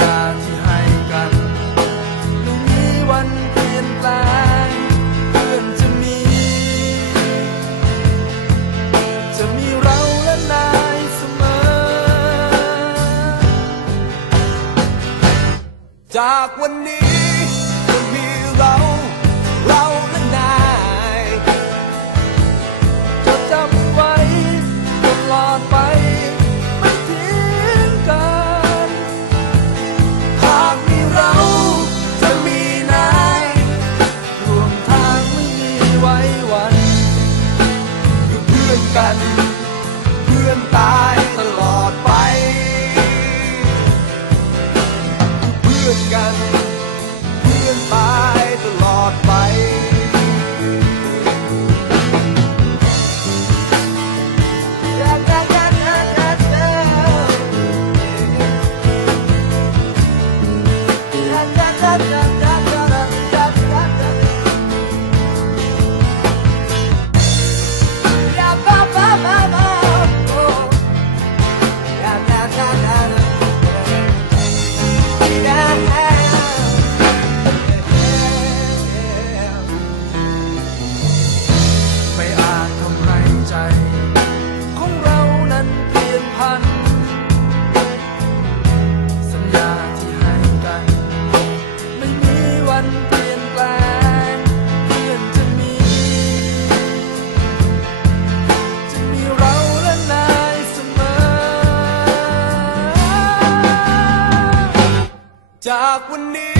ญาที่ให้กันไม่มีวันเปลี่ยนแปลงเพื่อนจะมี จะมีเราละนายเสมอ จากวันนี้จะมีเรา กัน เพื่อนตาย จากวันนี้